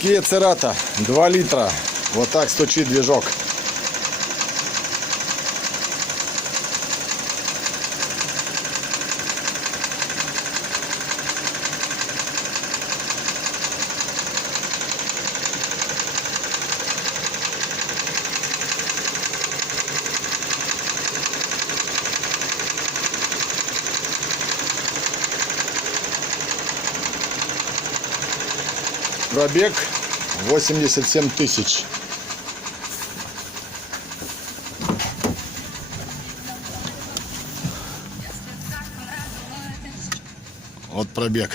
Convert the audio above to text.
Kia Cerato 2 літра. Вот так стучить движок. Пробег 87 тысяч. Вот пробег.